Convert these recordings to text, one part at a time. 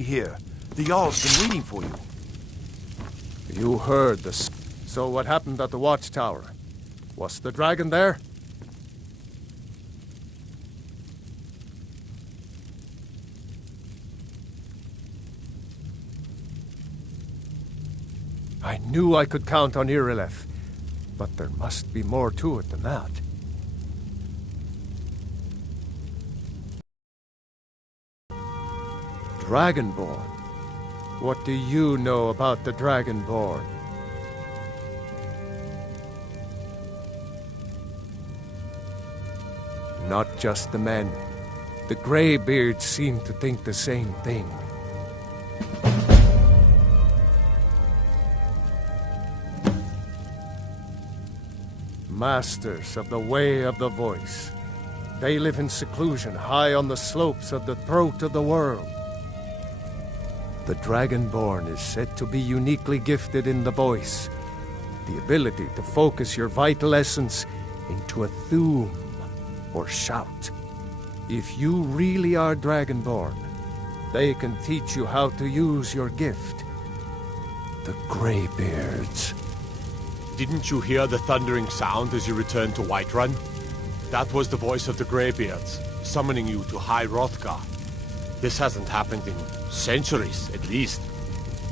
Here. The Jarl's been waiting for you. You heard this. So what happened at the watchtower? Was the dragon there? I knew I could count on Irileth, but there must be more to it than that. Dragonborn? What do you know about the Dragonborn? Not just the men. The Greybeards seem to think the same thing. Masters of the Way of the Voice. They live in seclusion high on the slopes of the throat of the world. The Dragonborn is said to be uniquely gifted in the voice, the ability to focus your vital essence into a thum, or shout. If you really are Dragonborn, they can teach you how to use your gift. The Greybeards. Didn't you hear the thundering sound as you returned to Whiterun? That was the voice of the Greybeards, summoning you to High Hrothgar. This hasn't happened in centuries, at least.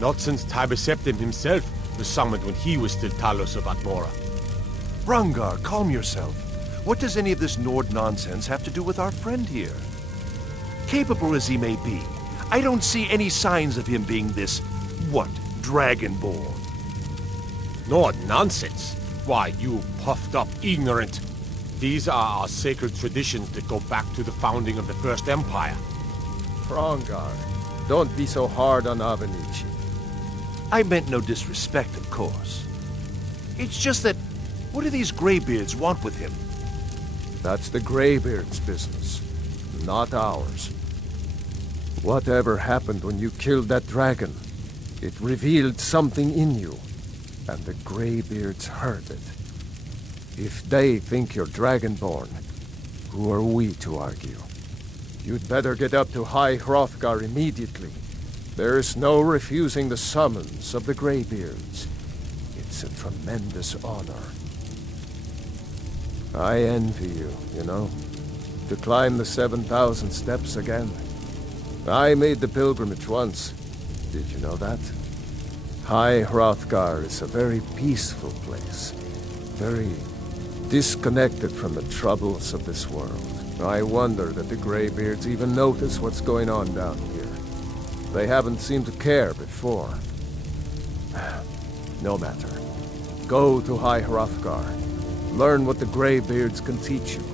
Not since Tiber Septim himself was summoned when he was still Talos of Atmora. Rangar, calm yourself. What does any of this Nord nonsense have to do with our friend here? Capable as he may be, I don't see any signs of him being this, Dragonborn. Nord nonsense? Why, you puffed up ignorant. These are our sacred traditions that go back to the founding of the First Empire. Rangar, don't be so hard on Avenici. I meant no disrespect, of course. It's just that, what do these Greybeards want with him? That's the Greybeards' business, not ours. Whatever happened when you killed that dragon, it revealed something in you, and the Greybeards heard it. If they think you're Dragonborn, who are we to argue? You'd better get up to High Hrothgar immediately. There's no refusing the summons of the Greybeards. It's a tremendous honor. I envy you, you know, to climb the 7,000 steps again. I made the pilgrimage once. Did you know that? High Hrothgar is a very peaceful place. Very disconnected from the troubles of this world. I wonder that the Greybeards even notice what's going on down here. They haven't seemed to care before. No matter. Go to High Hrothgar. Learn what the Greybeards can teach you.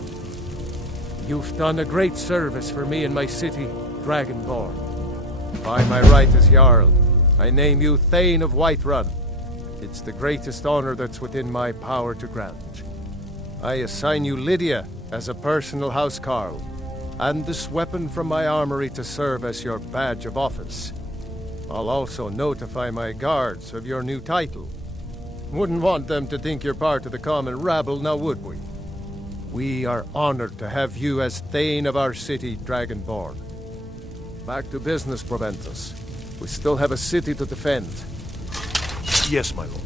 You've done a great service for me and my city, Dragonborn. By my right as Jarl, I name you Thane of Whiterun. It's the greatest honor that's within my power to grant. I assign you Lydia as a personal housecarl, and this weapon from my armory to serve as your badge of office. I'll also notify my guards of your new title. Wouldn't want them to think you're part of the common rabble, now would we? We are honored to have you as Thane of our city, Dragonborn. Back to business, Proventus. We still have a city to defend. Yes, my lord.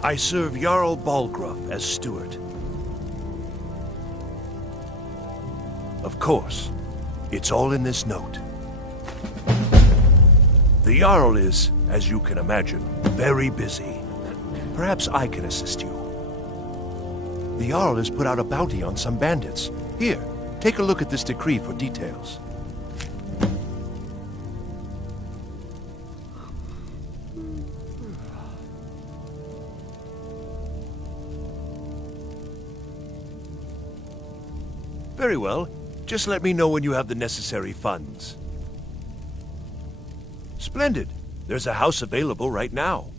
I serve Jarl Balgruuf as steward. Of course. It's all in this note. The Jarl is, as you can imagine, very busy. Perhaps I can assist you. The Jarl has put out a bounty on some bandits. Here, take a look at this decree for details. Very well. Just let me know when you have the necessary funds. Splendid. There's a house available right now.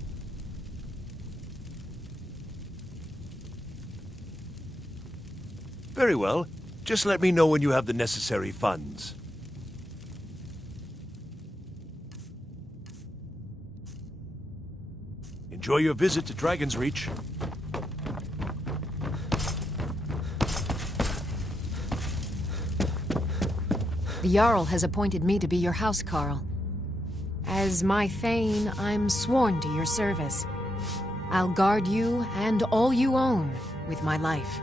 Very well. Just let me know when you have the necessary funds. Enjoy your visit to Dragon's Reach. The Jarl has appointed me to be your housecarl. As my Thane, I'm sworn to your service. I'll guard you and all you own with my life.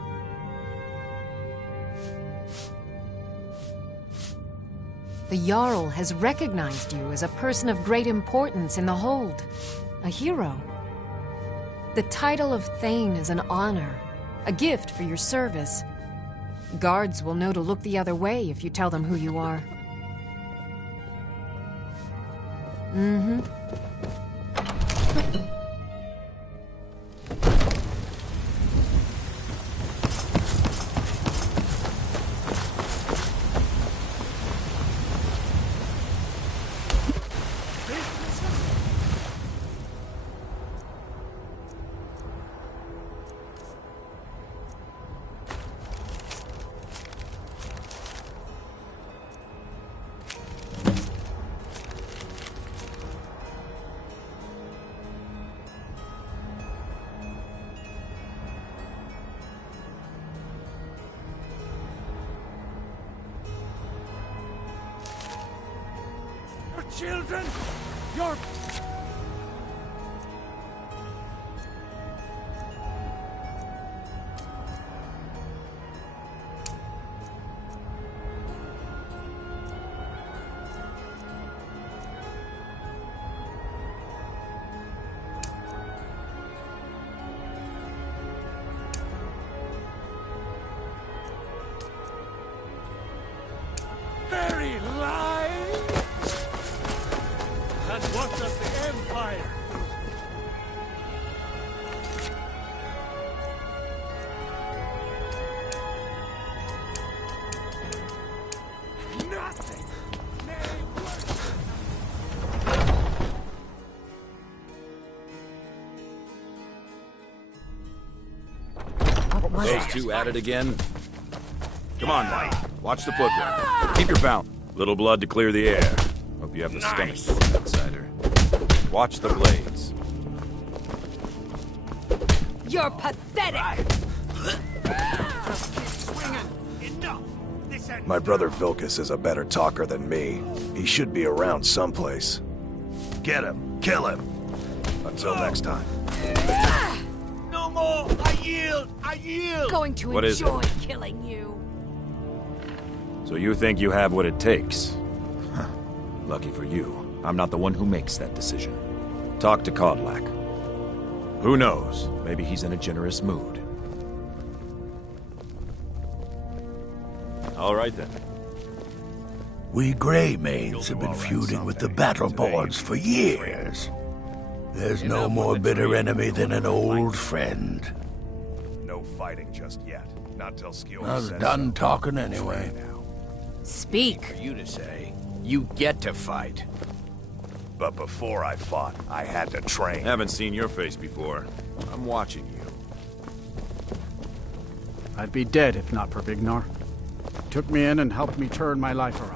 The Jarl has recognized you as a person of great importance in the Hold. A hero. The title of Thane is an honor, a gift for your service. Guards will know to look the other way if you tell them who you are. Mm-hmm. Children, your... very lies! And what does the Empire do? Nothing! Those two at it again? Come on, White. Watch the footwork. Keep your balance. Little blood to clear the air. Hope you have the stomach for it, outsider. Watch the blades. You're pathetic! My brother Vilkas is a better talker than me. He should be around someplace. Get him. Kill him. Until next time. No more! I yield! I yield! Going to What is it? enjoy killing you. So you think you have what it takes? Huh. Lucky for you, I'm not the one who makes that decision. Talk to Kodlak. Who knows? Maybe he's in a generous mood. All right then. We Greymaids have been feuding with the Battleborns for years. There's no more bitter enemy than an old friend. No fighting just yet. Not till skill. I was done talking anyway. Speak. For you to say, you get to fight. But before I fought, I had to train. Haven't seen your face before. I'm watching you. I'd be dead if not for Vignar. Took me in and helped me turn my life around.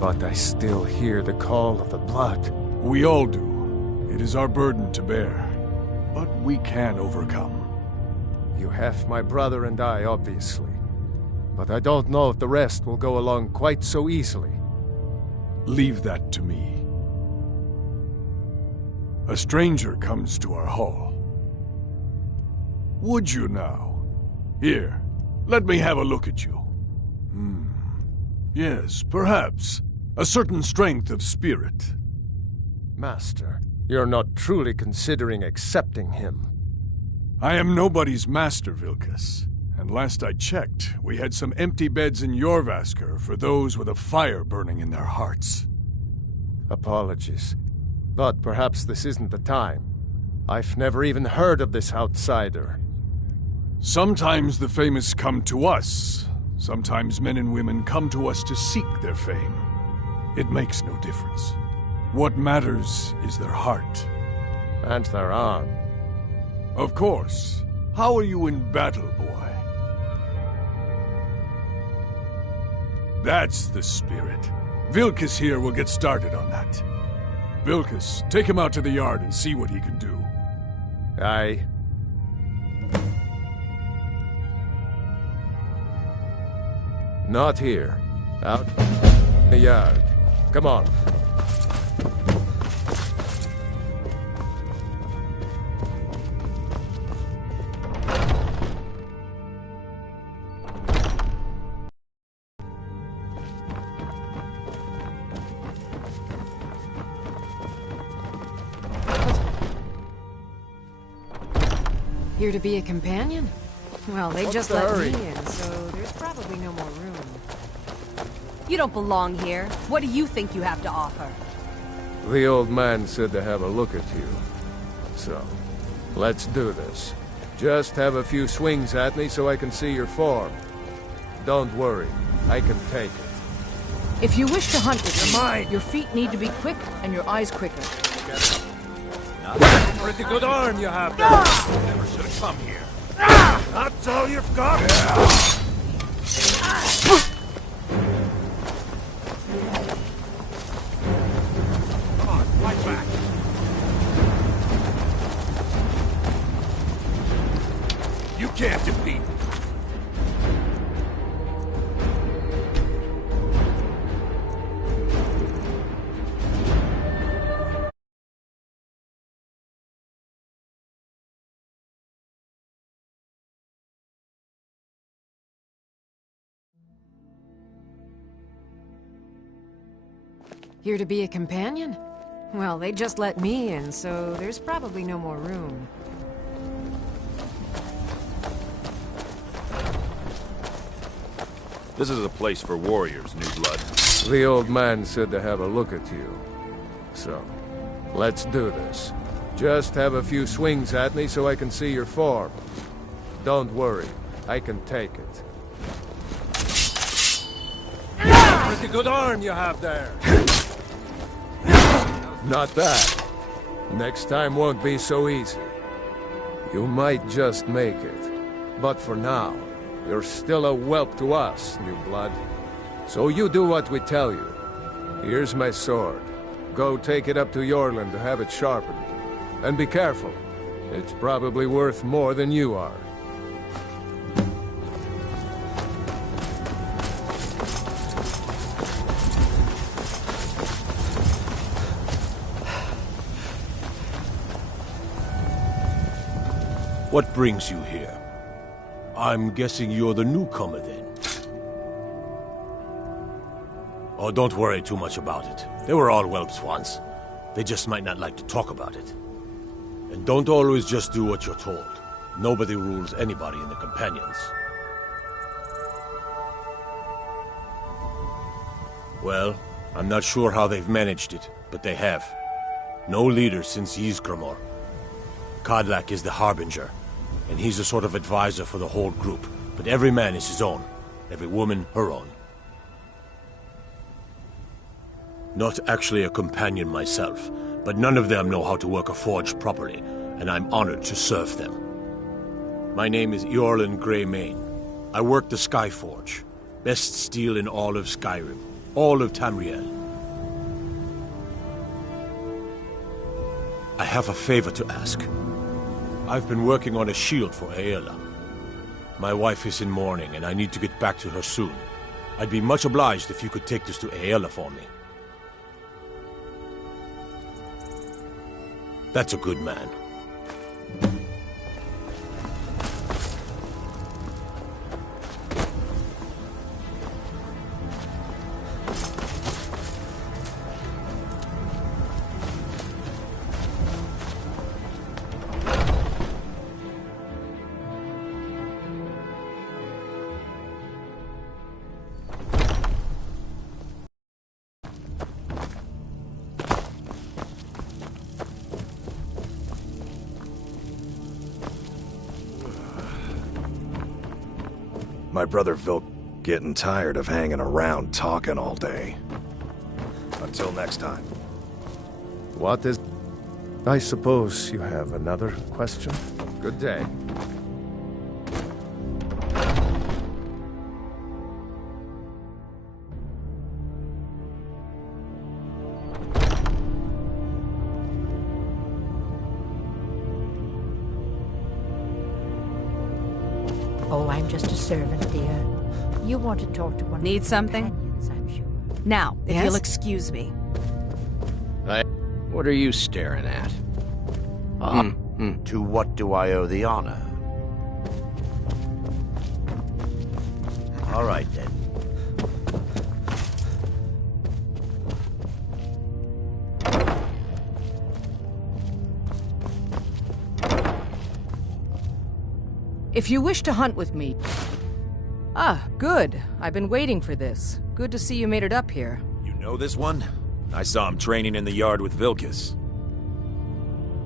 But I still hear the call of the blood. We all do. It is our burden to bear. But we can overcome. You have my brother and I, obviously. But I don't know if the rest will go along quite so easily. Leave that to me. A stranger comes to our hall. Would you now? Here, let me have a look at you. Yes, perhaps. A certain strength of spirit. Master, you're not truly considering accepting him. I am nobody's master, Vilkas. And last I checked, we had some empty beds in Jorvaskr for those with a fire burning in their hearts. Apologies. But perhaps this isn't the time. I've never even heard of this outsider. Sometimes the famous come to us. Sometimes men and women come to us to seek their fame. It makes no difference. What matters is their heart. And their arm. Of course. How are you in battle, boy? That's the spirit. Vilkas here will get started on that. Vilkas, take him out to the yard and see what he can do. Aye. Not here. Out in the yard. Come on. Here to be a companion? Well, they What's just the let hurry? me in, so there's probably no more room. You don't belong here. What do you think you have to offer? The old man said to have a look at you. So, let's do this. Just have a few swings at me so I can see your form. Don't worry, I can take it. If you wish to hunt with me, your feet need to be quick and your eyes quicker. Pretty good arm you have there. Never should have come here. That's all you've got? Come on, fight back. You can't defeat me. Here to be a companion? Well, they just let me in, so there's probably no more room. This is a place for warriors, New Blood. The old man said to have a look at you. So, let's do this. Just have a few swings at me so I can see your form. Don't worry, I can take it. Pretty good arm you have there. Not that. Next time won't be so easy. You might just make it. But for now, you're still a whelp to us, New Blood. So you do what we tell you. Here's my sword. Go take it up to Yorland to have it sharpened. And be careful. It's probably worth more than you are. What brings you here? I'm guessing you're the newcomer then. Oh, don't worry too much about it. They were all whelps once. They just might not like to talk about it. And don't always just do what you're told. Nobody rules anybody in the Companions. Well, I'm not sure how they've managed it, but they have. No leader since Ysgramor. Kodlak is the Harbinger, and he's a sort of advisor for the whole group. But every man is his own. Every woman her own. Not actually a companion myself, but none of them know how to work a forge properly, and I'm honored to serve them. My name is Eorlin Greymane. I work the Skyforge. Best steel in all of Skyrim. All of Tamriel. I have a favor to ask. I've been working on a shield for Aela. My wife is in mourning, and I need to get back to her soon. I'd be much obliged if you could take this to Aela for me. That's a good man. My brother Vilk getting tired of hanging around talking all day. Until next time. What is... I suppose you have another question? Good day. Oh, I'm just a servant, dear. You want to talk to one Need of the something? companions, I'm sure. Now, if Yes? you'll excuse me. What are you staring at? To what do I owe the honor? All right, then. If you wish to hunt with me... Ah, good. I've been waiting for this. Good to see you made it up here. You know this one? I saw him training in the yard with Vilkas.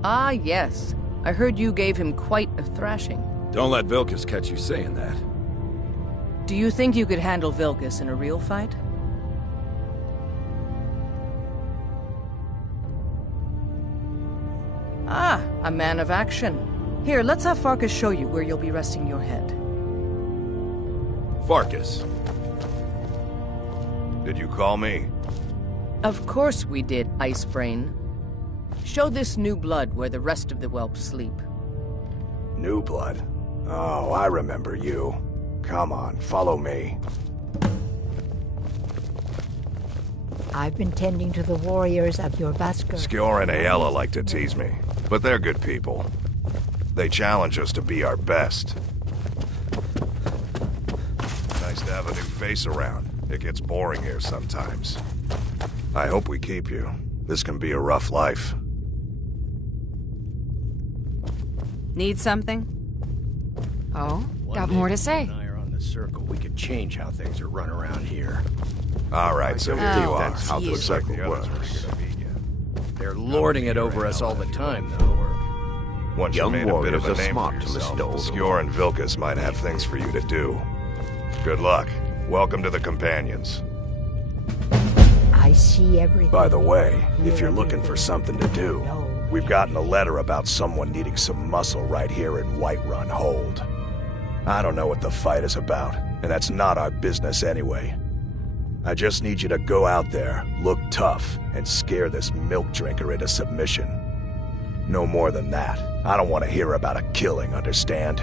Ah, yes. I heard you gave him quite a thrashing. Don't let Vilkas catch you saying that. Do you think you could handle Vilkas in a real fight? Ah, a man of action. Here, let's have Farkas show you where you'll be resting your head. Farkas. Did you call me? Of course we did, Icebrain. Show this new blood where the rest of the whelps sleep. New blood? Oh, I remember you. Come on, follow me. I've been tending to the warriors of your Vasker. Skjor and Aella like to tease me, but they're good people. They challenge us to be our best. Nice to have a new face around. It gets boring here sometimes. I hope we keep you. This can be a rough life. Need something? Oh, got more to say. When I are on the circle, we could change how things are run around here. All right, so here you are. That's how the you. circle works. They're lording it over us all the time, though. Once you Young made a bit of a warriors are name smart for to listen yourself, to older Skjor and Vilkas might have things for you to do. Good luck. Welcome to the Companions. I see everything. By the way, if you're looking for something to do, we've gotten a letter about someone needing some muscle right here in Whiterun Hold. I don't know what the fight is about, and that's not our business anyway. I just need you to go out there, look tough, and scare this milk drinker into submission. No more than that. I don't want to hear about a killing, understand?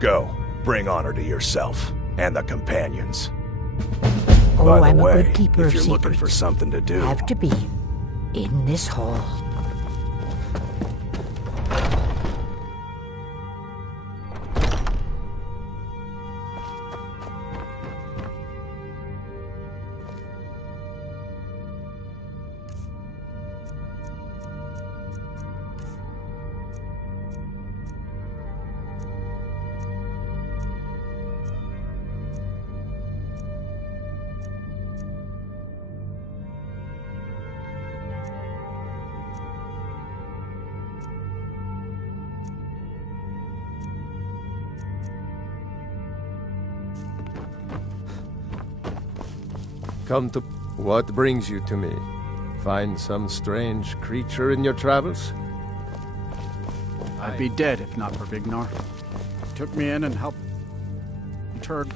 Go. Bring honor to yourself and the Companions. Oh, By the I'm way, a good keeper if of you're secrets. looking for something to do, Have to be in this hall. Come to... What brings you to me? Find some strange creature in your travels? I'd be dead if not for Vignar. Took me in and helped me turn.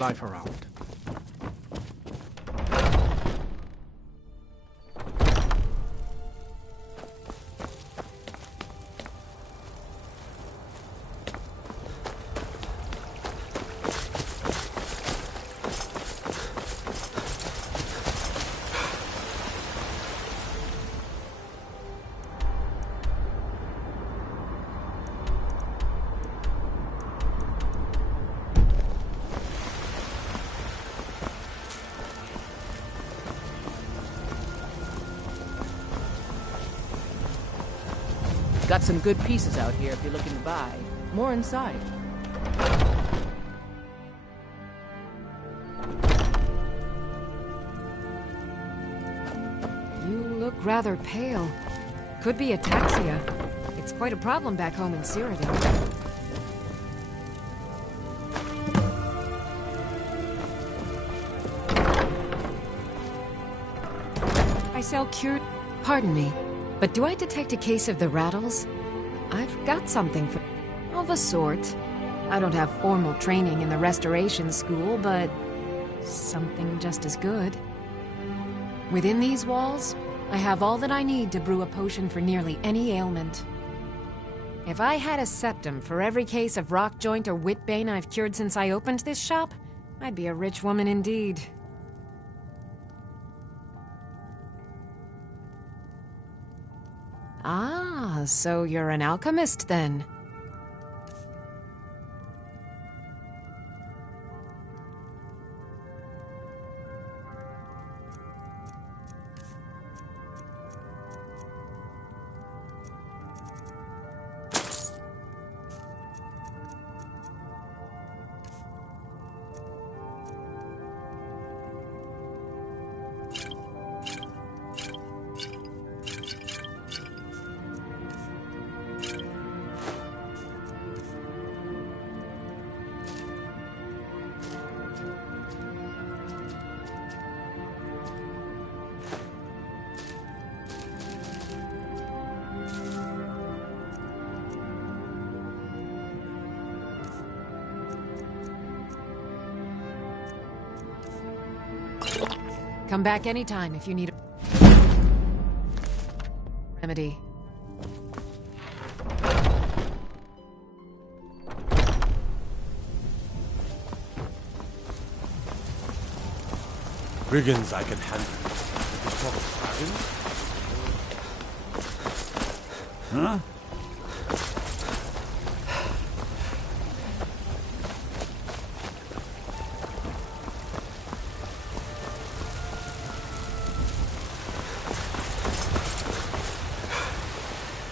My life around. Got some good pieces out here if you're looking to buy. More inside. You look rather pale. Could be ataxia. It's quite a problem back home in Cyrodiil. I sell cured... Pardon me. But do I detect a case of the rattles? I've got something for... of a sort. I don't have formal training in the restoration school, but... something just as good. Within these walls, I have all that I need to brew a potion for nearly any ailment. If I had a septum for every case of rock joint or whitbane I've cured since I opened this shop, I'd be a rich woman indeed. Ah, so you're an alchemist then? Come back anytime if you need a remedy. Brigands I can handle. This talk of dragons? Huh?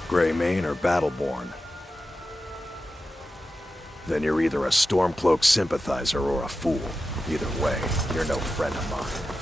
Greymane or Battleborn? Then you're either a Stormcloak sympathizer or a fool. Either way, you're no friend of mine.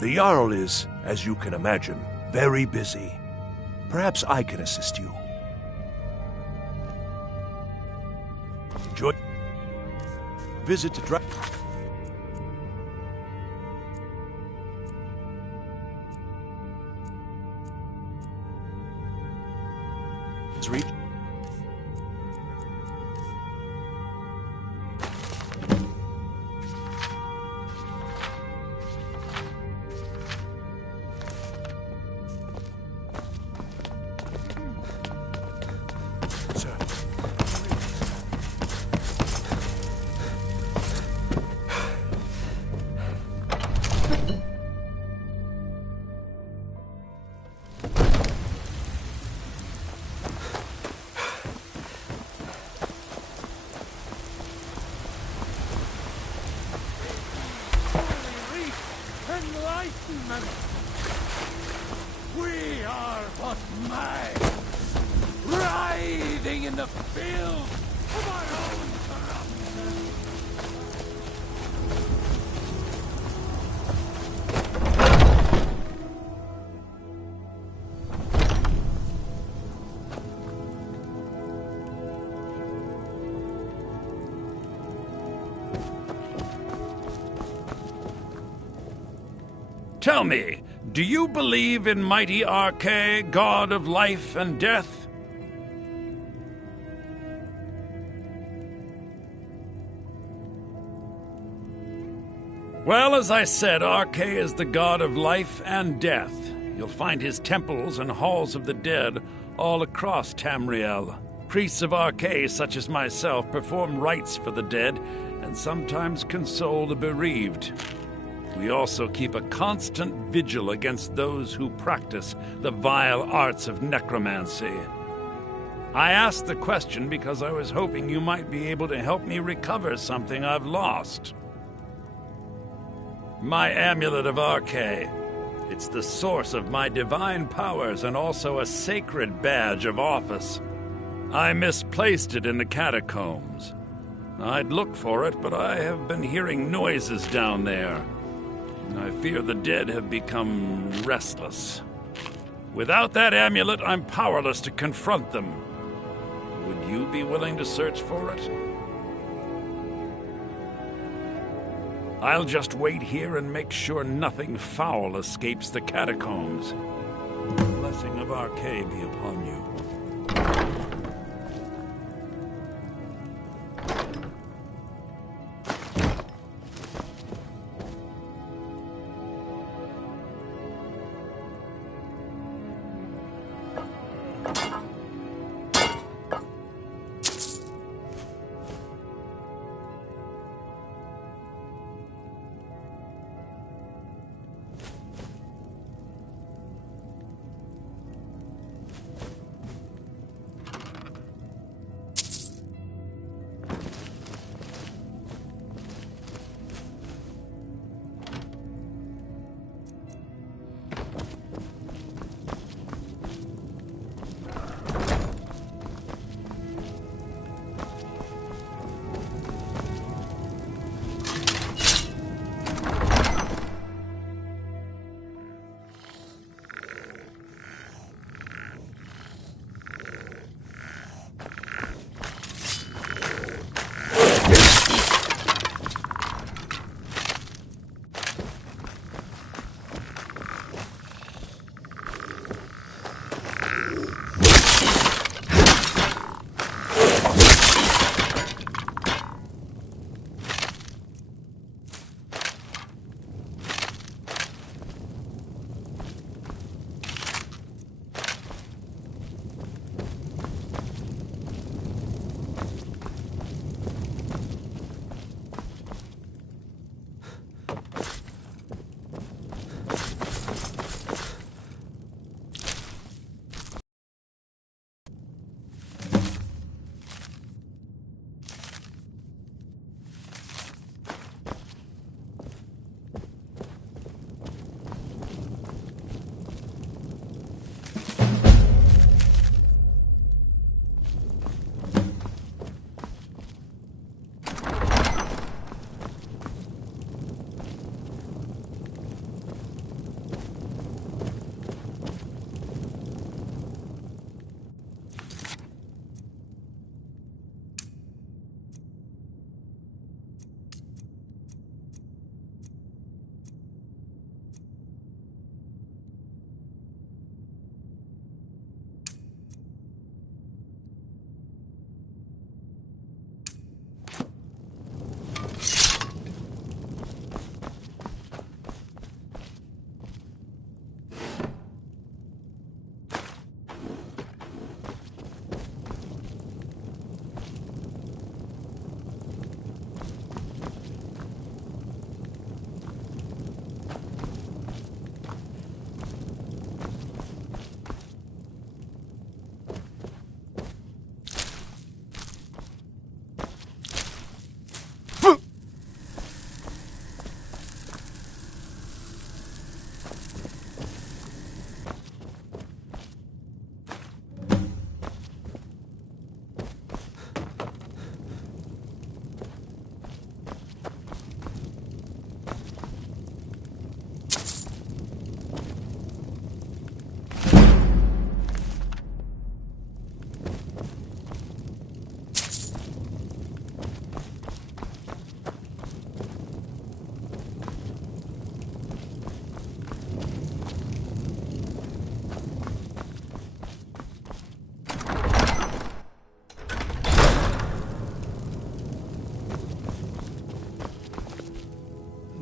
The Jarl is, as you can imagine, very busy. Perhaps I can assist you. Enjoy. Visit to reach. Enlightenment! We are but mice, writhing in the field of our own corruption! Tell me, do you believe in mighty Arche, god of life and death? Well, as I said, Arche is the god of life and death. You'll find his temples and halls of the dead all across Tamriel. Priests of Arche, such as myself, perform rites for the dead and sometimes console the bereaved. We also keep a constant vigil against those who practice the vile arts of necromancy. I asked the question because I was hoping you might be able to help me recover something I've lost. My amulet of Arche. It's the source of my divine powers and also a sacred badge of office. I misplaced it in the catacombs. I'd looked for it, but I have been hearing noises down there. I fear the dead have become restless. Without that amulet, I'm powerless to confront them. Would you be willing to search for it? I'll just wait here and make sure nothing foul escapes the catacombs. The blessing of Arche be upon you.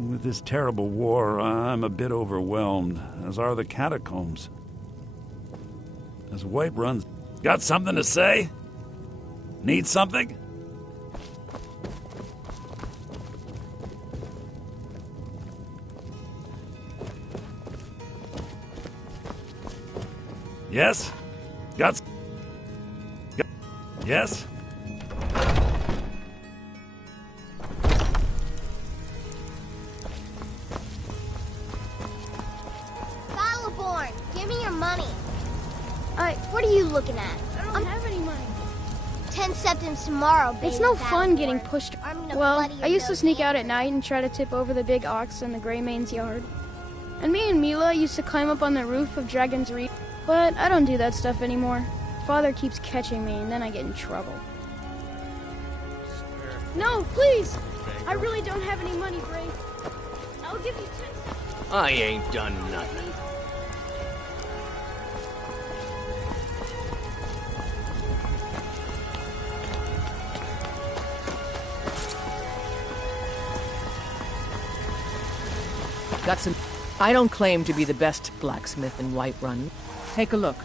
With this terrible war, I'm a bit overwhelmed, as are the catacombs. As Whiterun's... Got something to say? Need something? Yes? Yes? Battleborn, give me your money. What are you looking at? I don't have any money. 10 septims tomorrow, baby. It's no fun getting Battleborn. pushed. I'm gonna Well, bloody I used to nose sneak out man. at night and try to tip over the big ox in the Grey Mane's yard. And me and Mila used to climb up on the roof of Dragon's Reef. But I don't do that stuff anymore. Father keeps catching me, and then I get in trouble. No, please! I really don't have any money, Bray. I'll give you 10 cents. I ain't done nothing. Got some... I don't claim to be the best blacksmith in Whiterun. Take a look.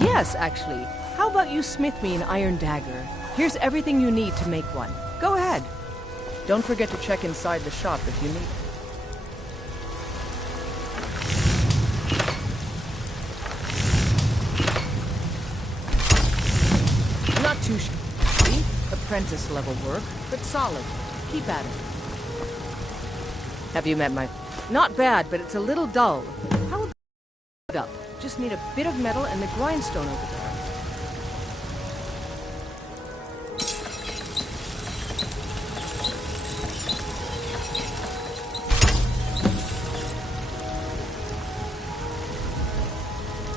Yes, actually. How about you smith me an iron dagger? Here's everything you need to make one. Go ahead. Don't forget to check inside the shop if you need it. Not too shabby. Apprentice level work, but solid. Keep at it. Have you met my... Not bad, but it's a little dull. How about it up? Just need a bit of metal and the grindstone over there.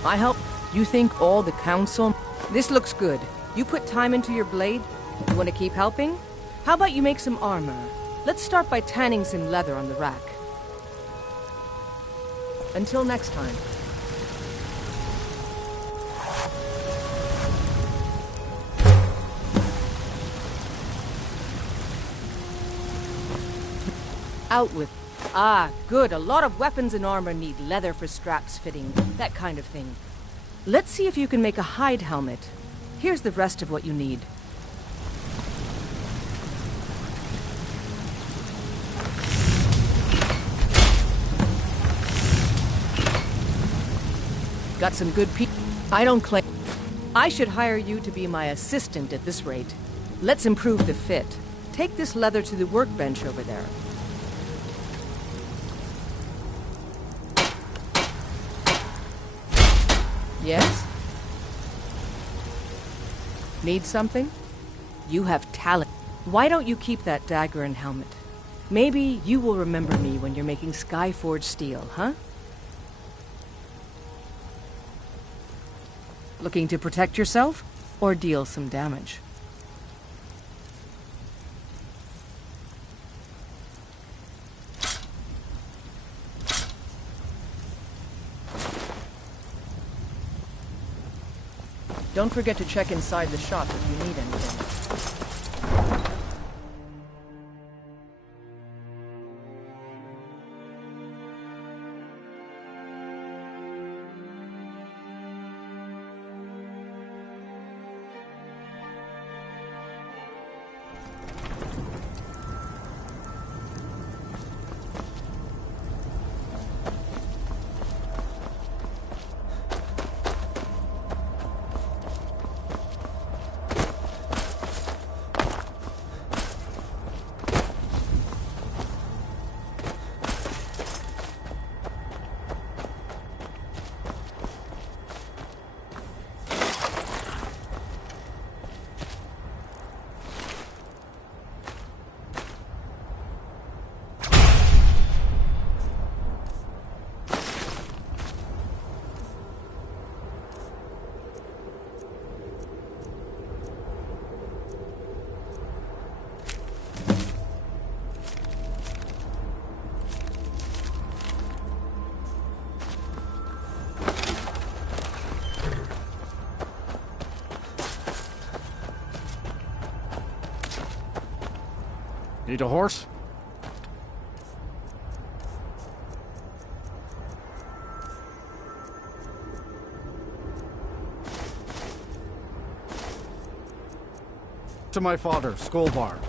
I help. You think all the council... This looks good. You put time into your blade. You want to keep helping? How about you make some armor? Let's start by tanning some leather on the rack. Until next time. Out with... Ah, good. A lot of weapons and armor need leather for straps fitting, that kind of thing. Let's see if you can make a hide helmet. Here's the rest of what you need. Got some good people. I don't claim... I should hire you to be my assistant at this rate. Let's improve the fit. Take this leather to the workbench over there. Yes? Need something? You have talent. Why don't you keep that dagger and helmet? Maybe you will remember me when you're making Skyforged steel, huh? Looking to protect yourself or deal some damage? Don't forget to check inside the shop if you need anything. Need a horse? To my father, Skullbar.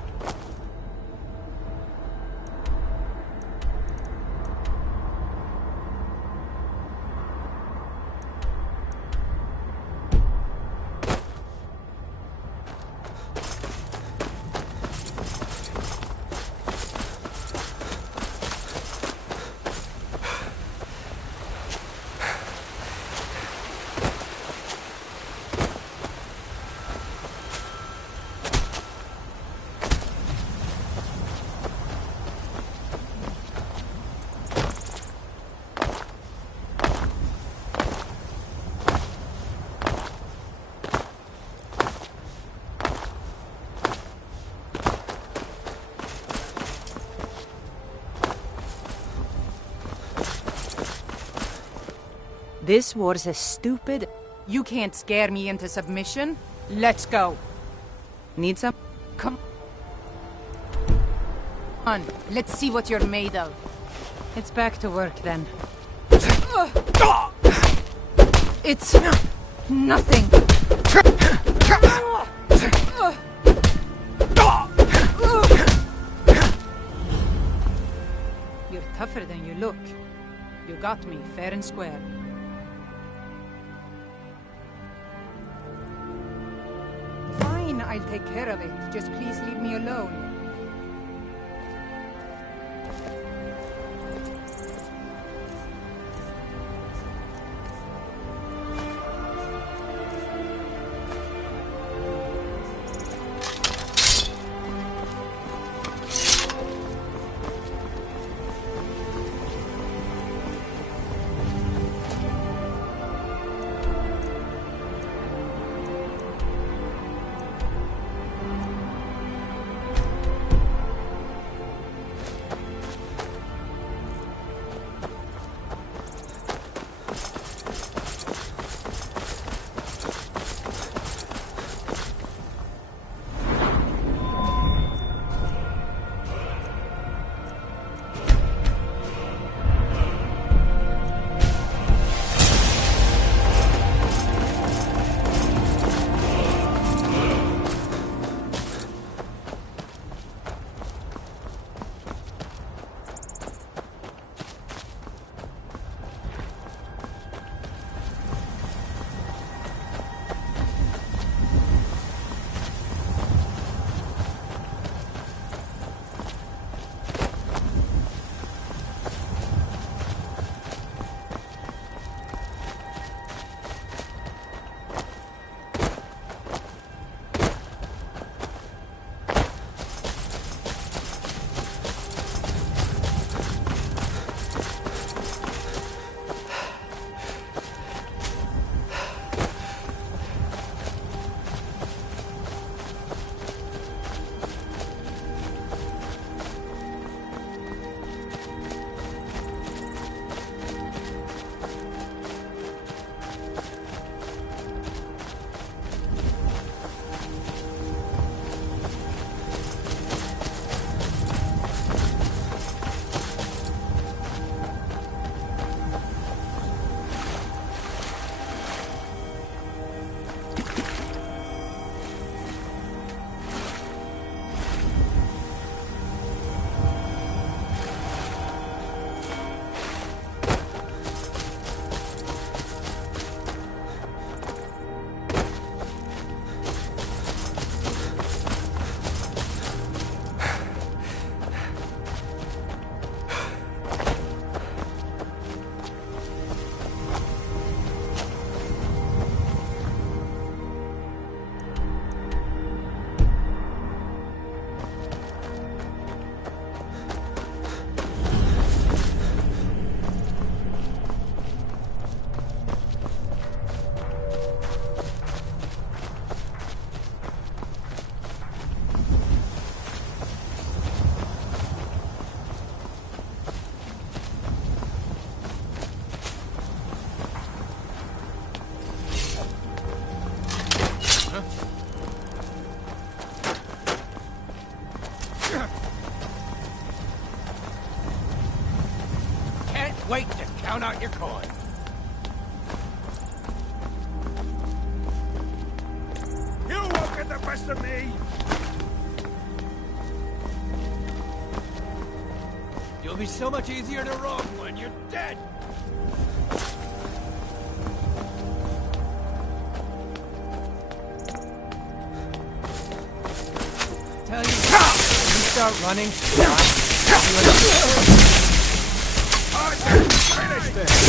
This was a stupid... You can't scare me into submission. Let's go. Need some? Come on, let's see what you're made of. It's back to work then. It's nothing. You're tougher than you look. You got me fair and square. Fine, I'll take care of it. Just please leave me alone. wait to count out your coin. You won't get the best of me! You'll be so much easier to wrong when you're dead! Tell you, when you start running, finish this!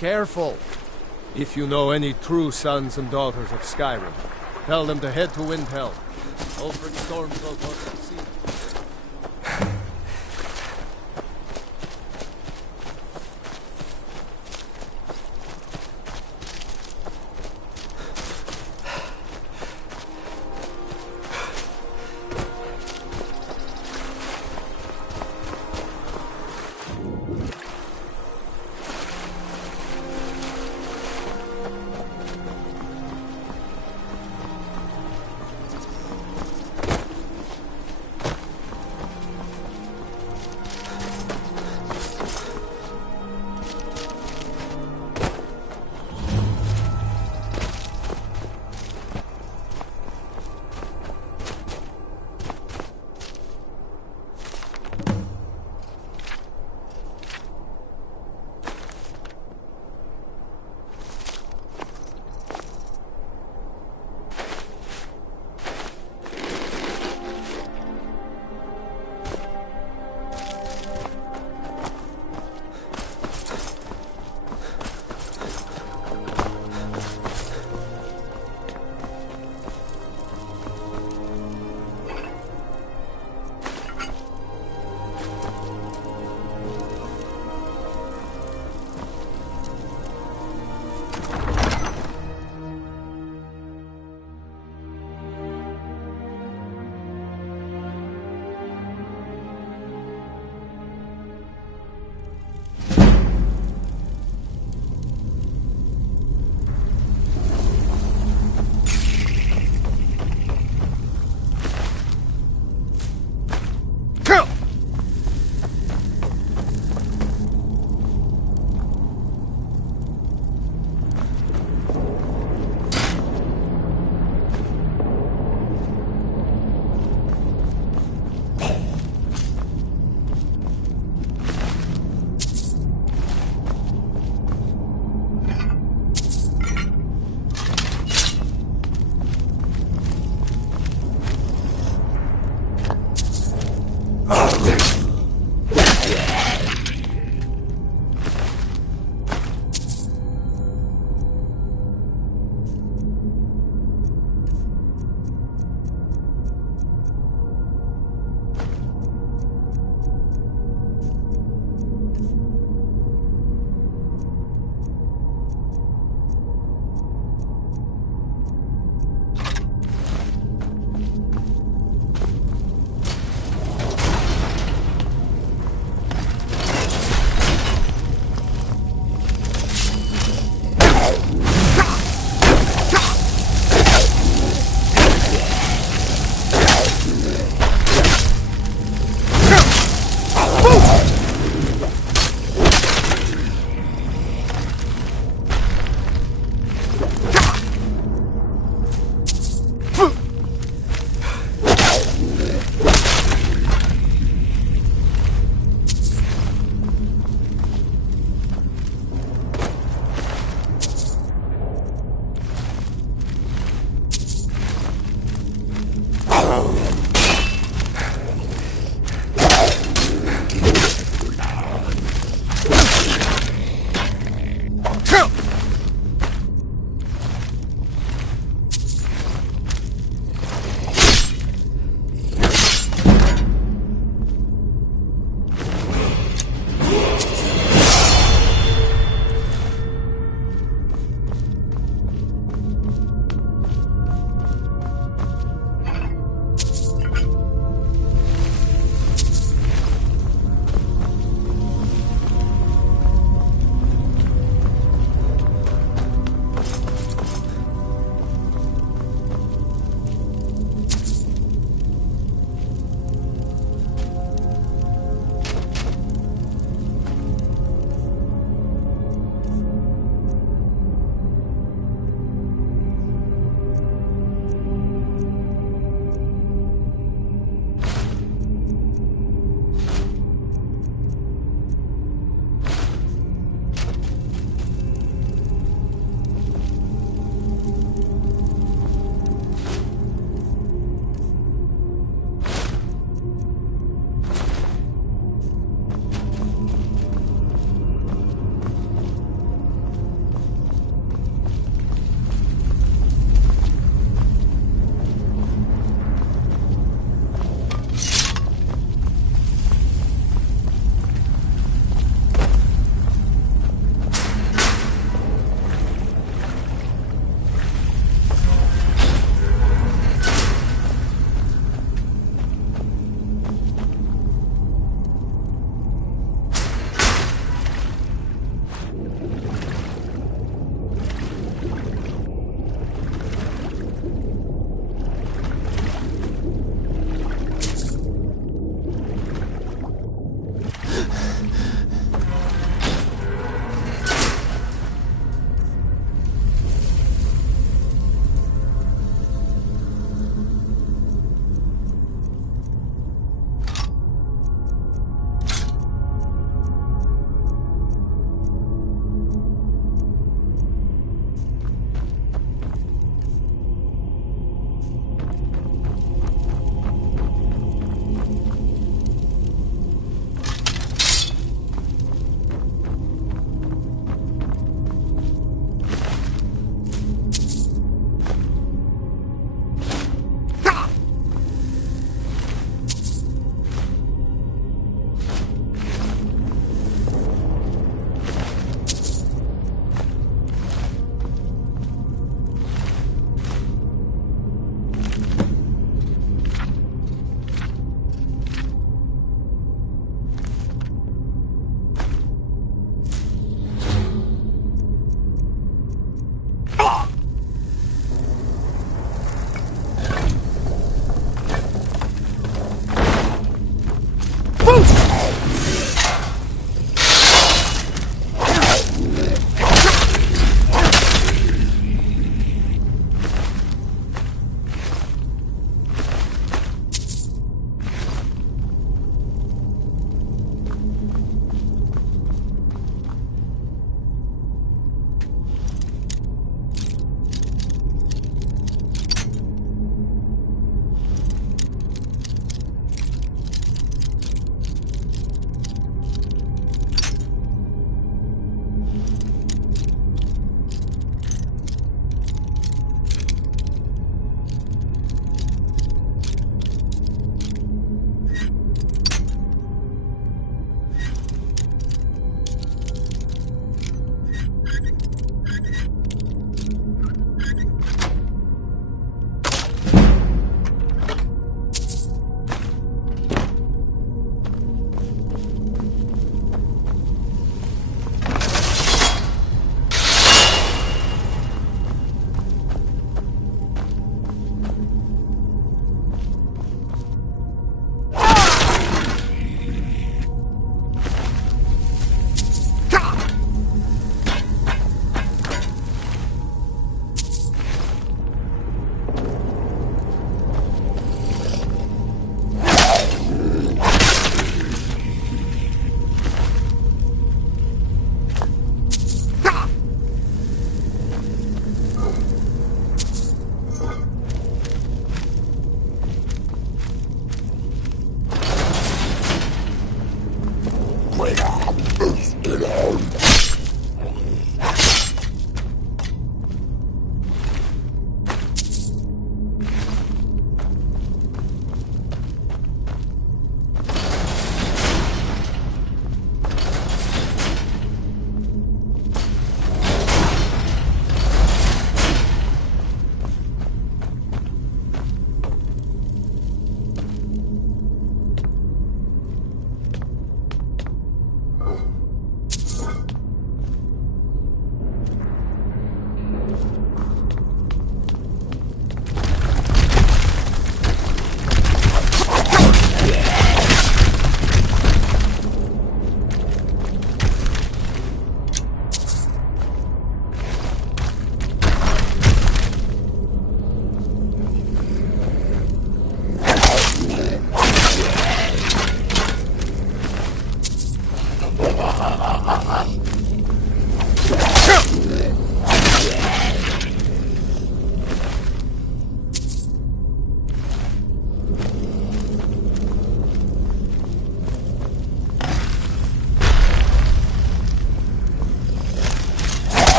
careful. If you know any true sons and daughters of Skyrim, tell them to head to Windhelm. Ulfric Stormcloak wants to see them.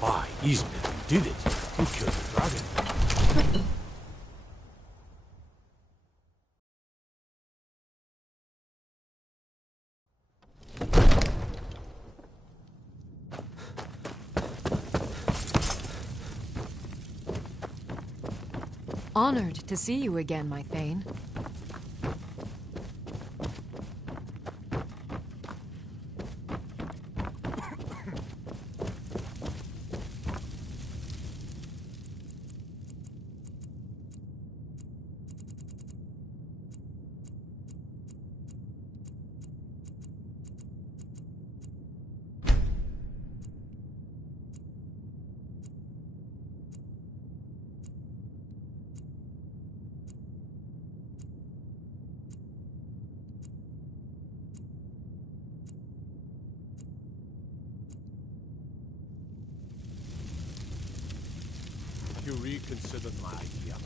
Why, Ismail, you did it. You killed the dragon. Honored to see you again, my Thane. You reconsidered my idea.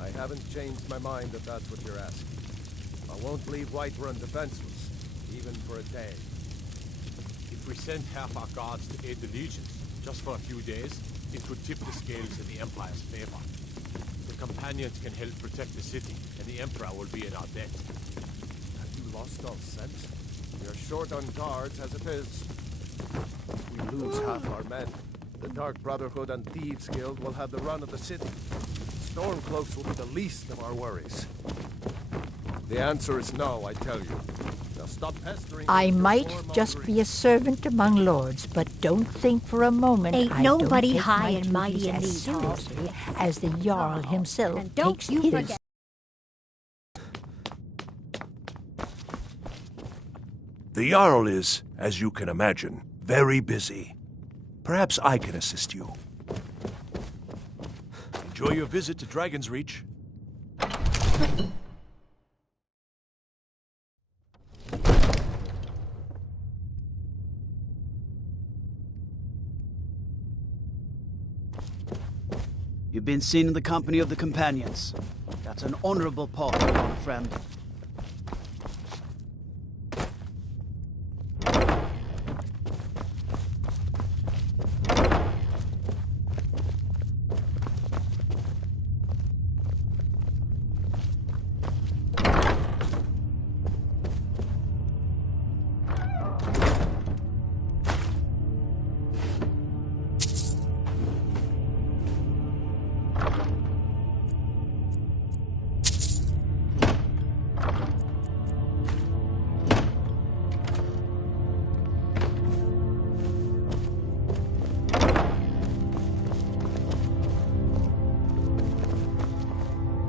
I haven't changed my mind if that's what you're asking. I won't leave Whiterun defenseless, even for a day. If we sent half our guards to aid the legions, just for a few days, it could tip the scales in the Empire's favor. The companions can help protect the city, and the Emperor will be in our debt. Have you lost all sense? We are short on guards as it is. If we lose half our men, the Dark Brotherhood and Thieves Guild will have the run of the city. Stormcloaks will be the least of our worries. The answer is no, I tell you. Now stop pestering me I with your might warmongering. just be a servant among lords, but don't think for a moment Ain't I nobody don't take high my and mighty duties in as these halls. seriously as the Jarl himself And don't takes you his. forget. The Jarl is, as you can imagine, very busy. Perhaps I can assist you. Enjoy your visit to Dragon's Reach. You've been seen in the company of the companions. That's an honorable part, my friend.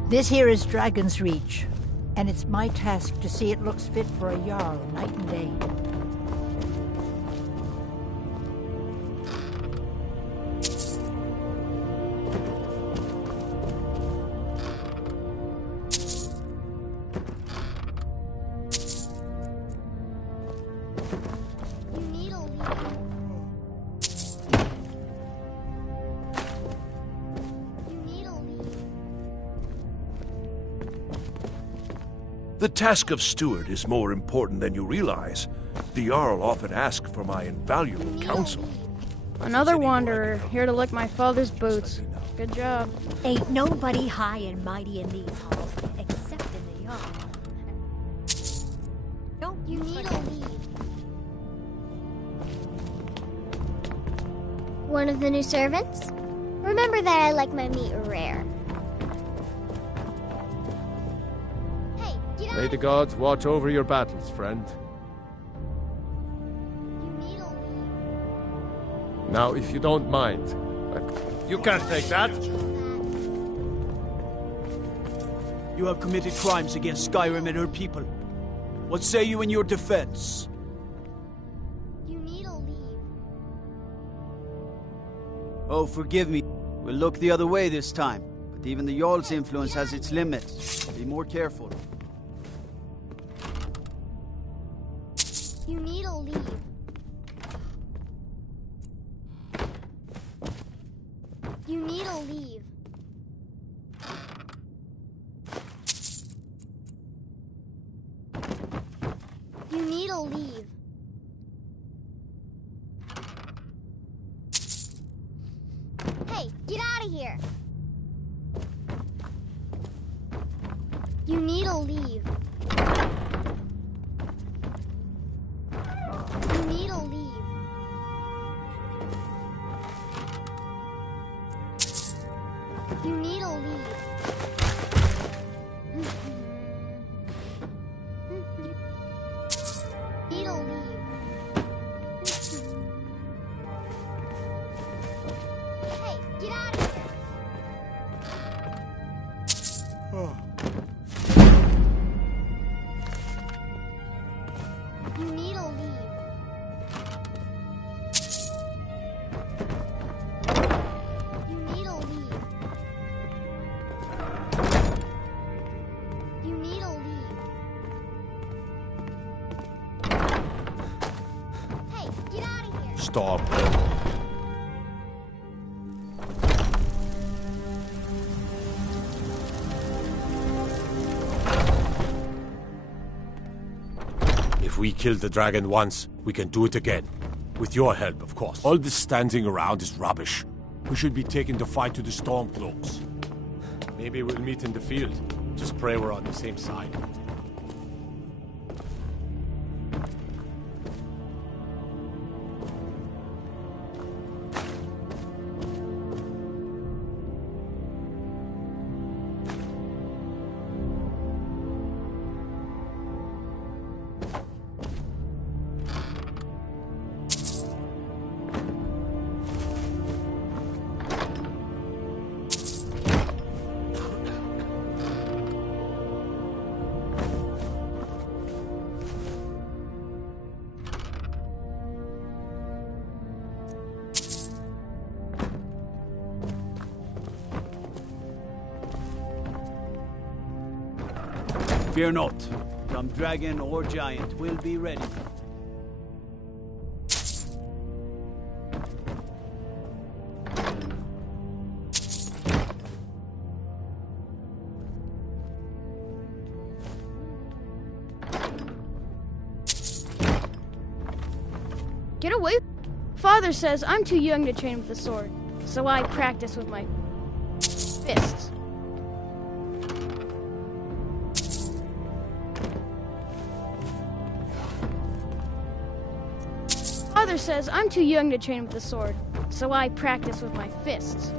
This here is Dragon's Reach, and it's my task to see it looks fit for a Jarl night and day. The task of steward is more important than you realize. The Jarl often asks for my invaluable counsel. Another wanderer, here to lick my father's boots. Good job. Ain't nobody high and mighty in these halls, except in the yard. Don't you need a lead? One of the new servants? Remember that I like my meat rare. May the gods watch over your battles, friend. Now, if you don't mind, You can't take that! You have committed crimes against Skyrim and her people. What say you in your defense? You need a leave. Oh, forgive me. We'll look the other way this time. But even the Jarl's influence has its limits. Be more careful. You need a leave. You need a leave. You need a leave. Hey, get out of here! You need to leave. You need to leave. You need to leave. You need to leave. Hey, get out of here. You need to leave. You need to leave. You need to leave. Hey, get out of here. Stop. If we killed the dragon once, we can do it again. With your help, of course. All this standing around is rubbish. We should be taking the fight to the Stormcloaks. Maybe we'll meet in the field. Just pray we're on the same side. Fear not. Come dragon or giant, we'll be ready. Get away. Father says I'm too young to train with the sword, so I practice with my fists. Father says I'm too young to train with the sword, so I practice with my fists.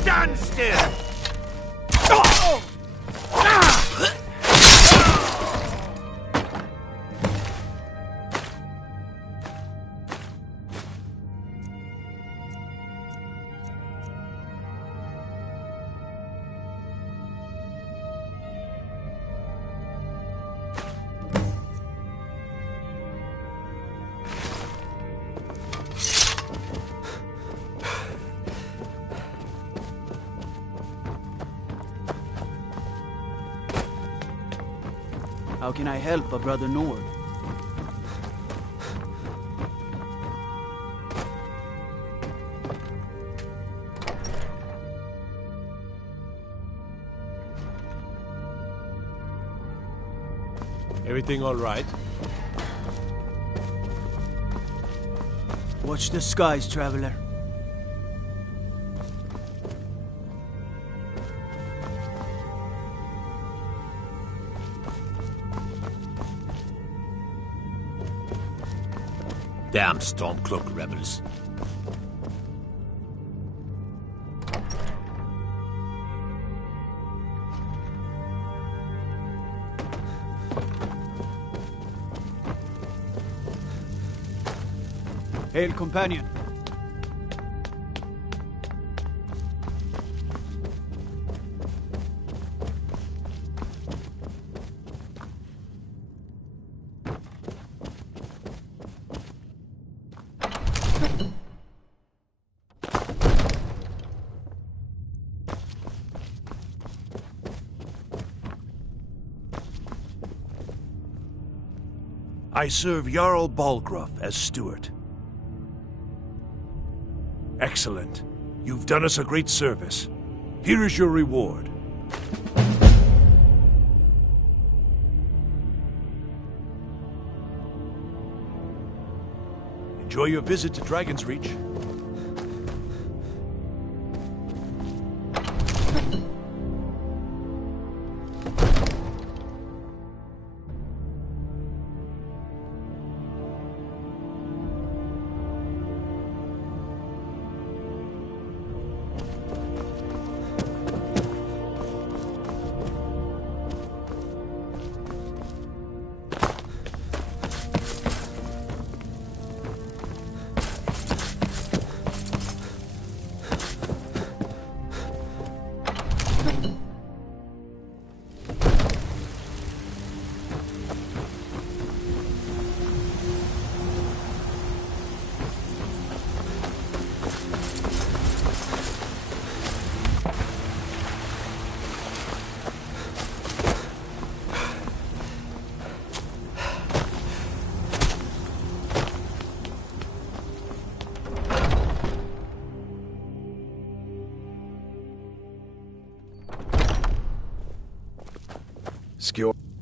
Stand still! How can I help a brother Nord? Everything all right? Watch the skies, traveler. Damn Stormcloak rebels. Hail, companion. I serve Jarl Balgruuf as steward. Excellent. You've done us a great service. Here is your reward. Enjoy your visit to Dragon's Reach.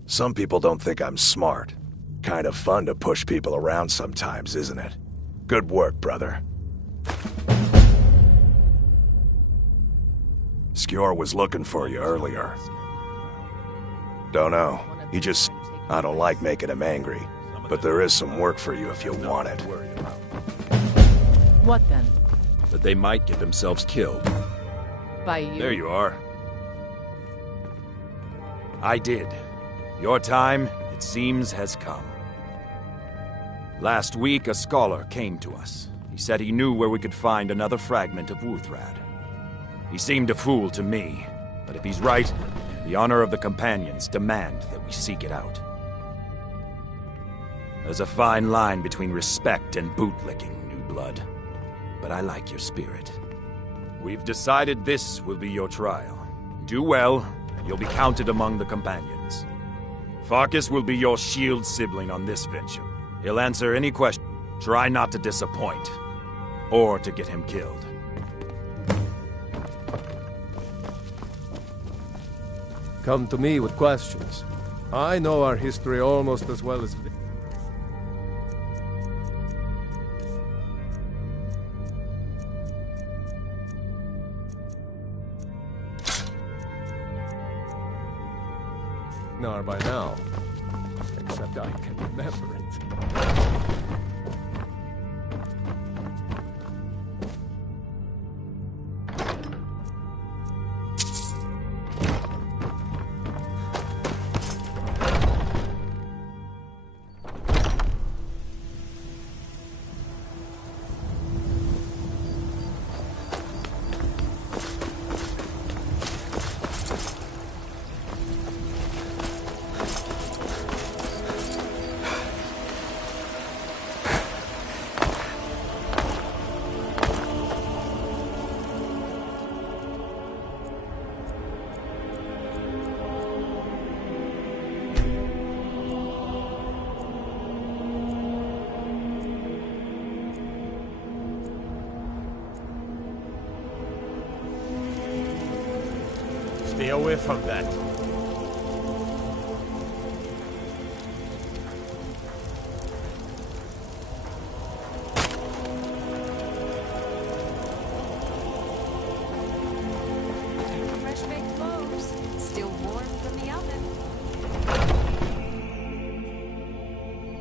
Some people don't think I'm smart. Kind of fun to push people around sometimes, isn't it? Good work, brother. Skjor was looking for you earlier. Don't know. I don't like making him angry. But there is some work for you if you want it. What then? That they might get themselves killed. By you? There you are. I did. Your time, it seems, has come. Last week, a scholar came to us. He said he knew where we could find another fragment of Wuthrad. He seemed a fool to me, but if he's right, the honor of the Companions demand that we seek it out. There's a fine line between respect and bootlicking, new blood. But I like your spirit. We've decided this will be your trial. Do well, and you'll be counted among the Companions. Farkas will be your shield sibling on this venture. He'll answer any question. Try not to disappoint, or to get him killed. Come to me with questions. I know our history almost as well as... Nor by now. Except I can remember it. Stay away from that. Fresh baked loaves, still warm from the oven.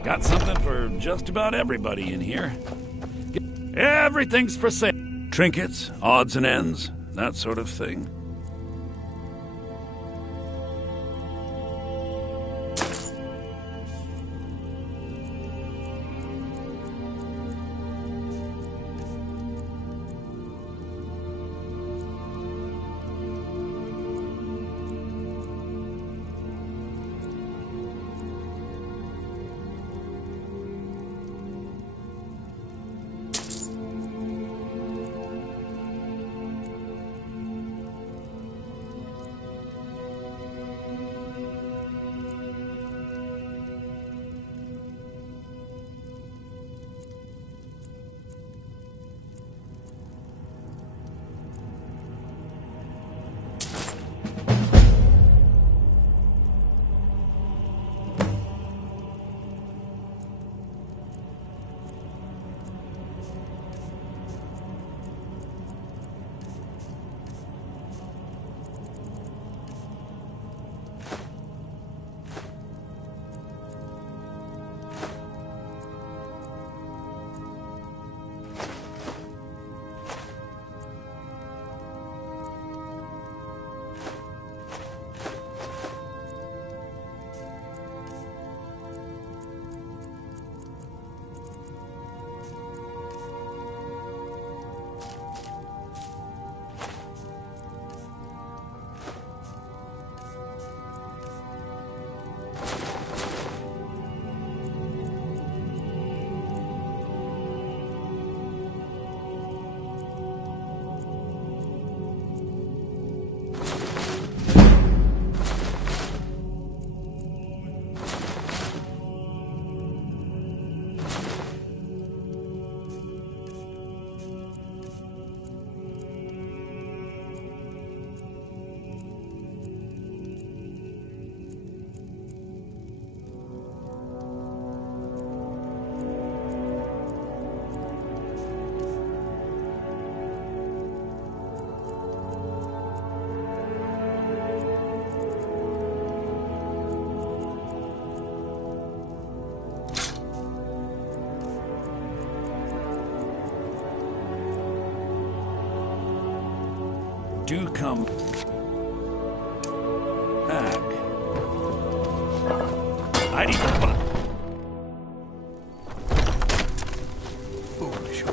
Got something for just about everybody in here. Everything's for sale. Trinkets, odds and ends, that sort of thing. Do come back. I need to buy. Foolish.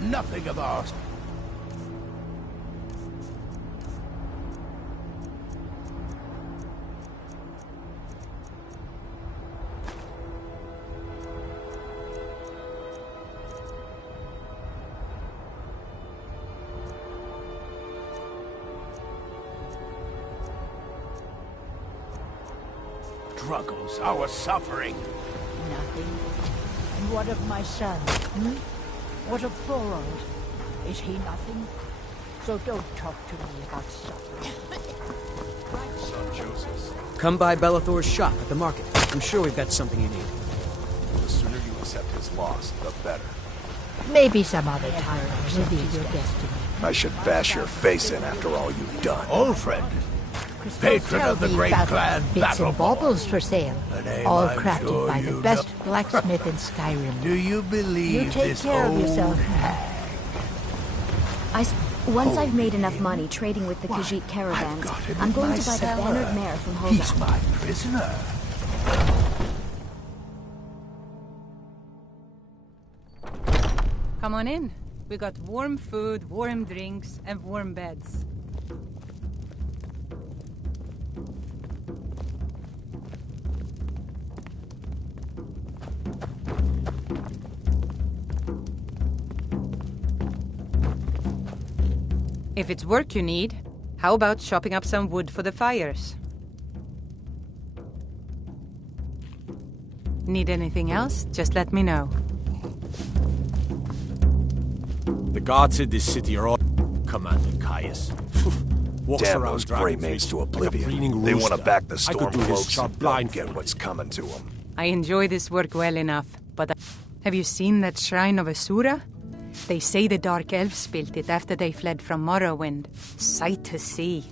Nothing of ours. Struggles, our suffering. Nothing. And what of my son? Hmm? What of Thorold? Is he nothing? So don't talk to me about suffering. Son Joseph. Come by Bellathor's shop at the market. I'm sure we've got something you need. The sooner you accept his loss, the better. Maybe some other time I'll reveal your destiny. I should bash your face in after all you've done. Old friend. Patron of the great clan Bits and baubles for sale, all crafted sure by the best blacksmith in Skyrim. Do you believe you take this care of old yourself. Once I've made enough money trading with the Khajiit caravans, I'm going to buy the bannered mare from Hoda. He's my prisoner. Come on in. We got warm food, warm drinks, and warm beds. If it's work you need, how about chopping up some wood for the fires? Need anything else? Just let me know. The guards in this city are all... Commander Caius. Walks Damn around those Grey Dragon's Maids Reach to like a oblivion. preening They want to rooster. back the I could do his Stormcloaks job and don't blind. get what's coming to them. I enjoy this work well enough, but have you seen that shrine of Asura? They say the Dark Elves built it after they fled from Morrowind. Sight to see.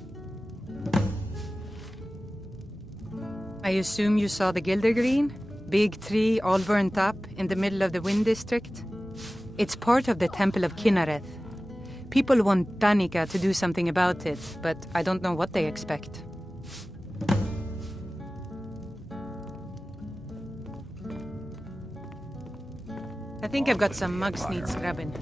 I assume you saw the Gildergreen? Big tree, all burnt up, in the middle of the Wind District? It's part of the Temple of Kinnareth. People want Danica to do something about it, but I don't know what they expect. I think I've got some mugs need scrubbing.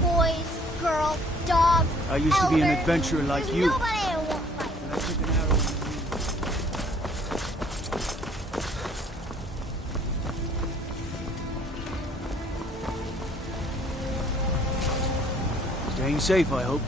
Boys, girls, dogs, I used to be an elders. adventurer like There's you. Nobody I won't fight. And I took an arrow in the knee. Staying safe, I hope.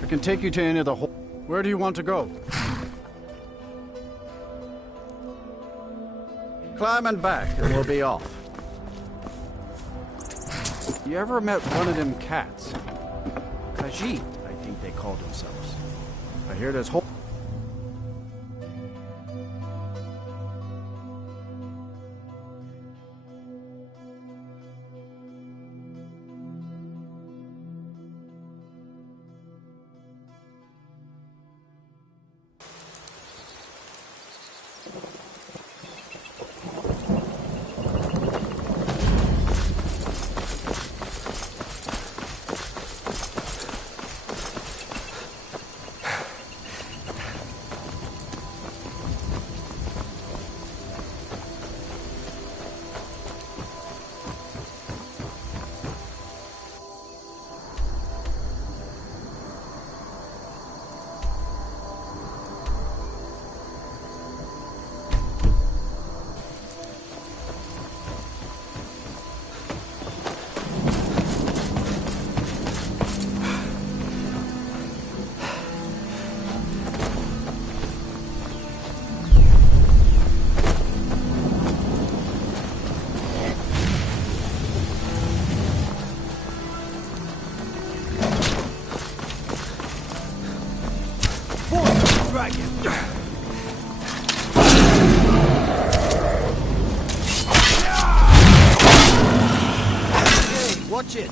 I can take you to any of the hole. Where do you want to go? Climb and back, and we'll be off. You ever met one of them cats? Khajiit, I think they call themselves. I hear there's whole... Watch it!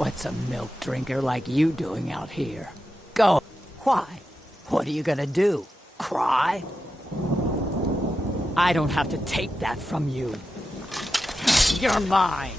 What's a milk drinker like you doing out here? Go. Why? What are you gonna do? Cry? I don't have to take that from you. You're mine.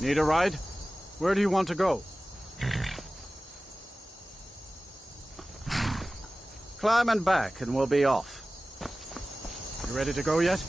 Need a ride? Where do you want to go? Climb and back and we'll be off. You ready to go yet?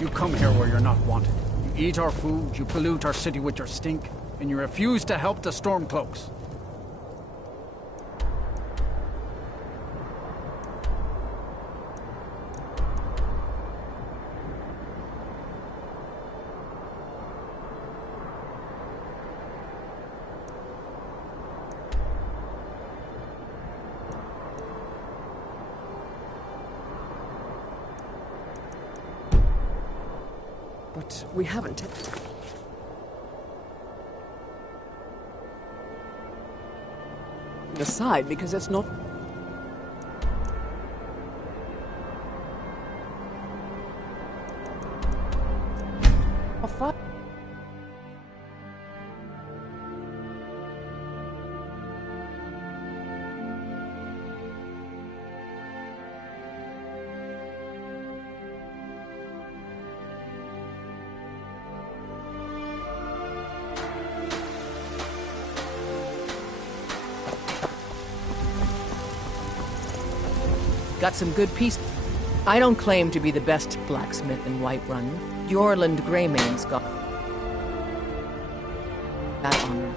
You come here where you're not wanted. You eat our food, you pollute our city with your stink, and you refuse to help the Stormcloaks. But we haven't. Aside, because it's not. A fight. Got some good pieces. I don't claim to be the best blacksmith in Whiterun. Yorland Greymane's got... that honor.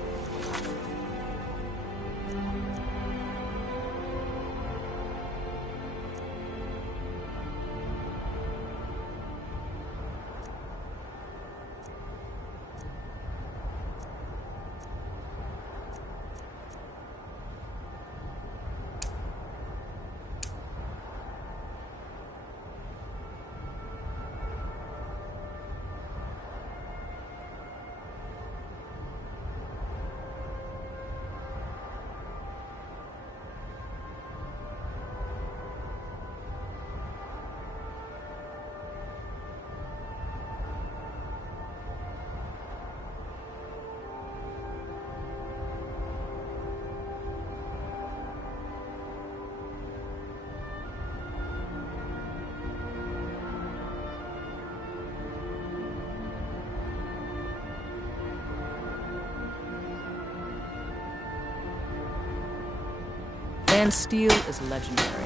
And steel is legendary.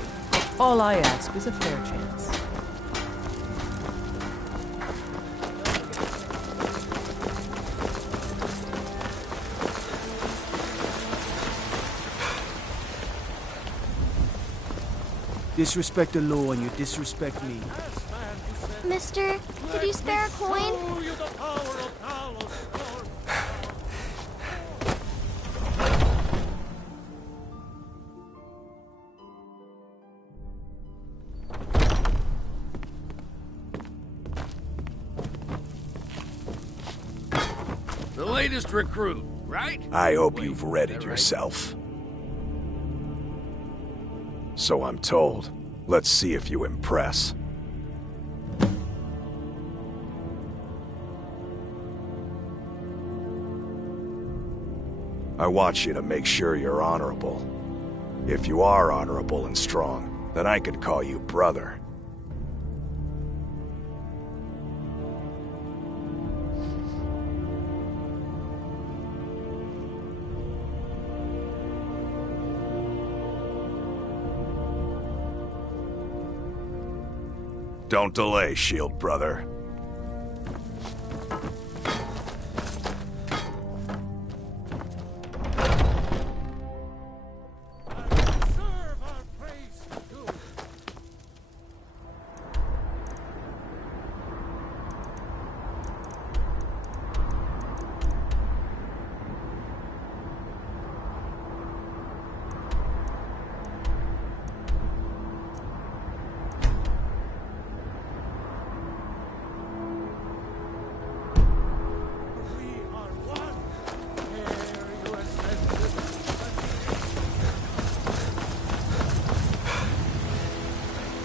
All I ask is a fair chance. Disrespect the law and you disrespect me. Mister, could you spare a coin? The latest recruit, right? I hope you've read it yourself. So I'm told. Let's see if you impress. I want you to make sure you're honorable. If you are honorable and strong, then I could call you brother. Don't delay, Shield brother.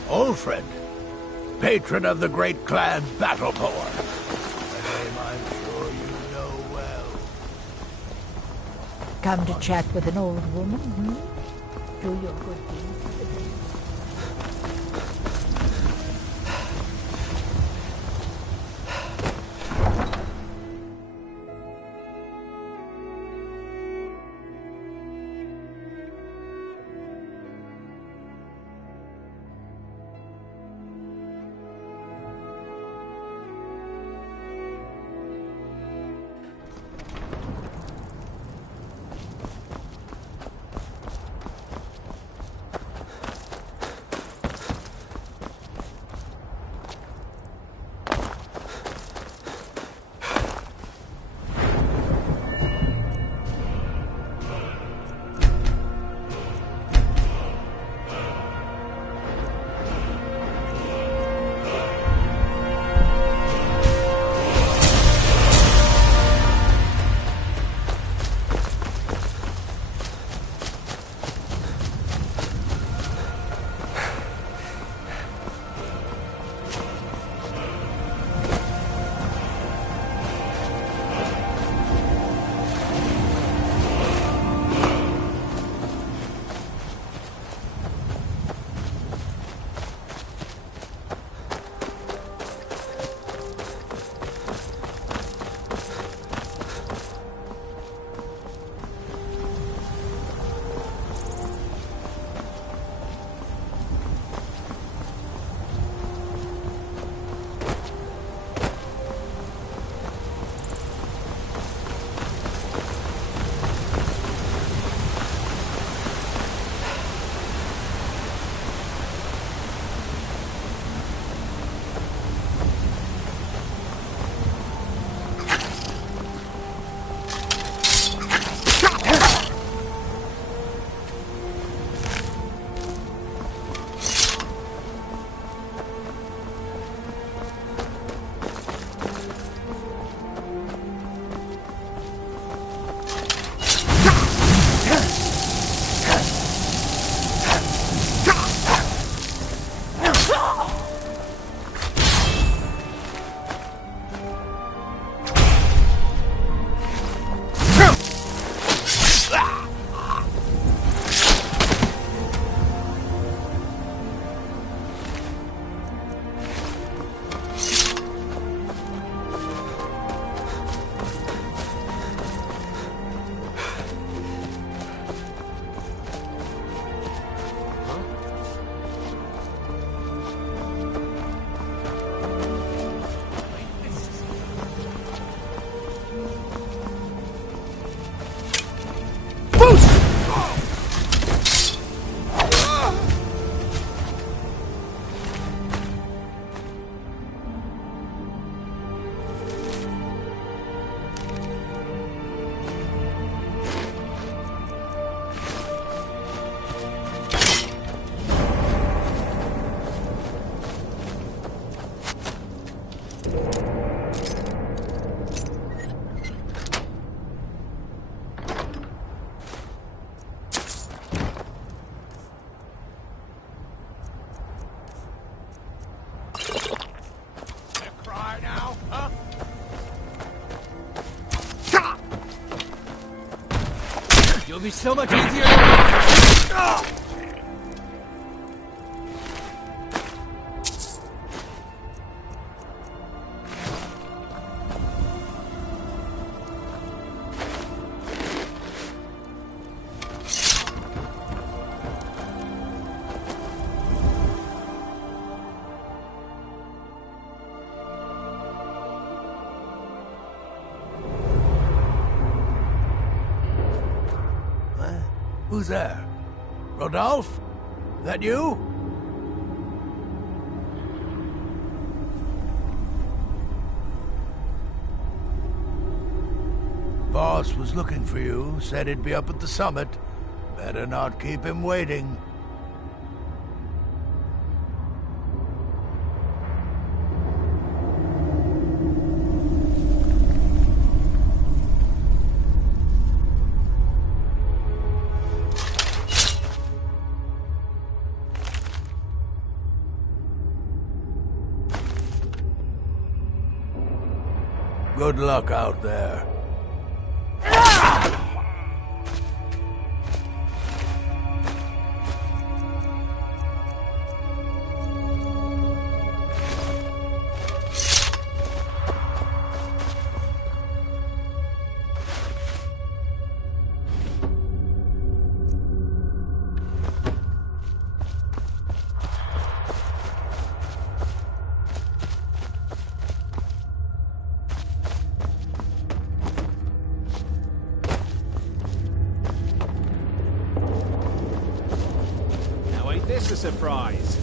Old friend, patron of the great clan Battleborn. A name I'm sure you know well. Come to chat with an old woman, hmm? Do your good deeds for the day. It'll be so much easier. Who's there? Rodolphe? That you? Boss was looking for you, said he'd be up at the summit. Better not keep him waiting. Good luck out there. This a surprise.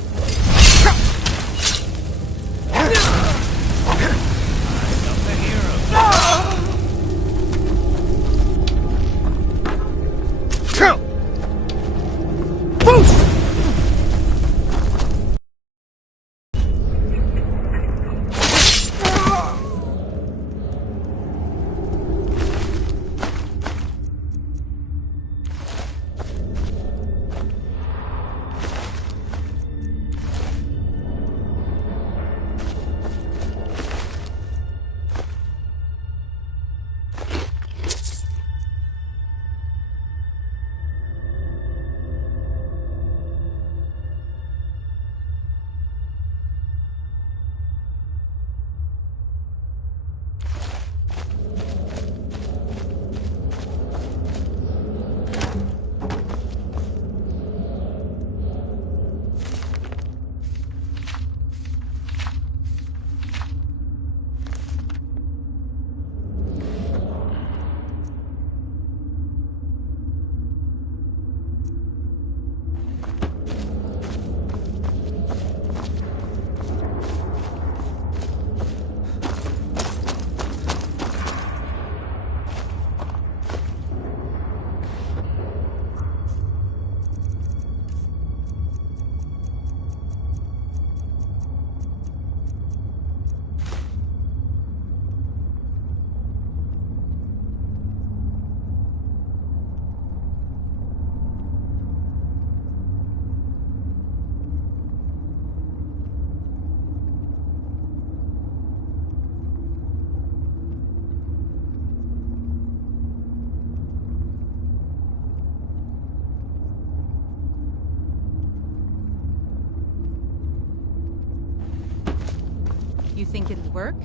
You think it'll work?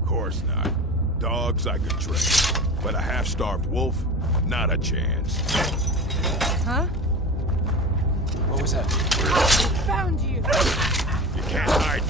Of course not. Dogs I could train, but a half-starved wolf, not a chance. Huh? What was that? Found you! You can't hide.